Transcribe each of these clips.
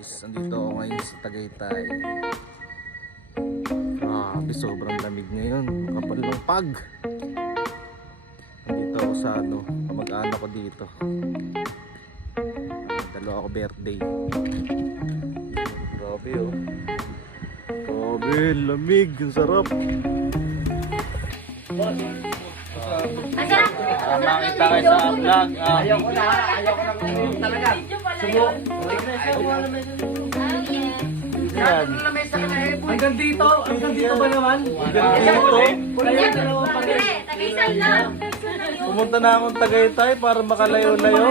guys, andito ako ngayon sa Tagaytay. Grabe, sobrang lamig ngayon. Kapal ng pag. Andito ako sa mag-ano ko dito. Dalawa ako birthday. Grabe oh. Grabe, lamig. Ang sarap. Makita kayo sa vlog. Ayaw ko na talaga. Sumo. Yan. Hanggang dito ba naman? Hanggang dito. Pumunta na akong Tagaytay para makalayo-layo.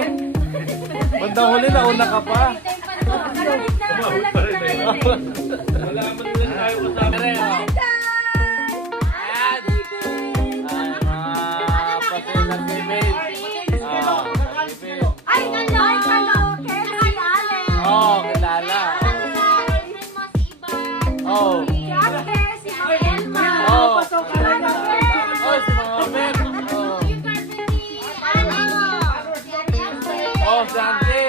Bandang huli na una ka pa. Wala man din tayo kasama. Oh, kilala. Oh. Oh. Oh, si Mga Ben. Oh. Oh, Santi.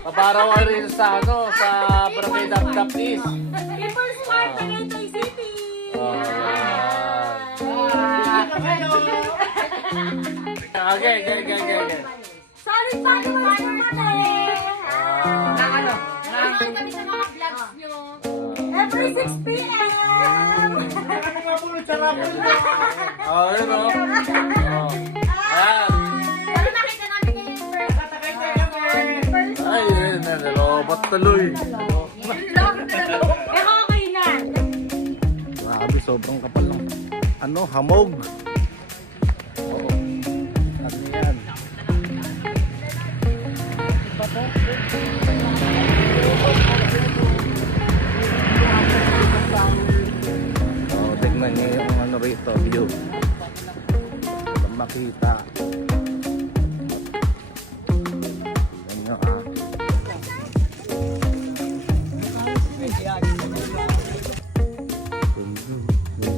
Babaraw ka rin sa Barangay Dap-Dap East. Okay. Sorry pa naman Ano? kami sa mga vlogs nyo. Every 6 p.m. Oh, yun o. Ayan. Pero nakita namin kayo yung first. Ay, yun na. Nalobot tuloy. Pero okay na. Grabe, sobrang kapal ng hamog. Oo. Ano yan? Oh, tignan niyo yung rito, view. Para makita. Tignan niyo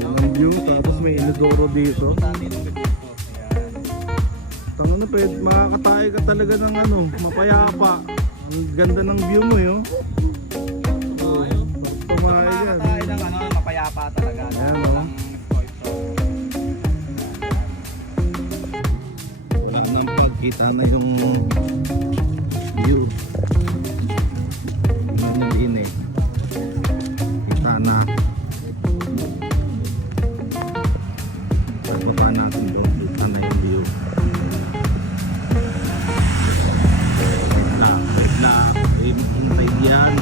Yung view, tapos may inodoro dito. Tanga na, pwede makakatay ka talaga ng mapayapa. Ang ganda ng view mo yun. Oh, tumahay yan. Mapayapa talaga. Ayan o. Wala nang pagkita na yung view. Ano din eh. Kita na. Baba natin doon, kita na yung view. Wait na, hintay yan.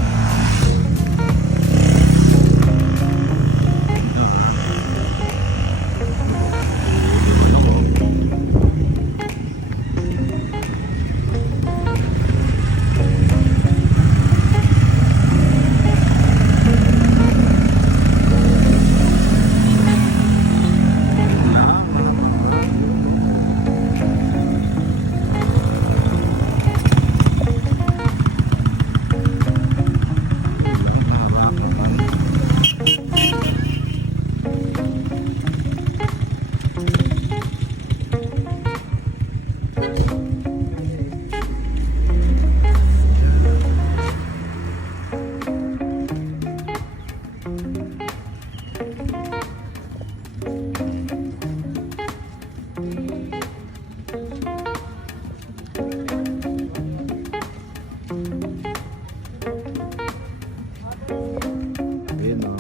Ayun o.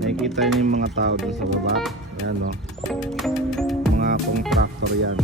Nakikita niyo yung mga tao dun sa baba. Ayan o. Mga contractor yan.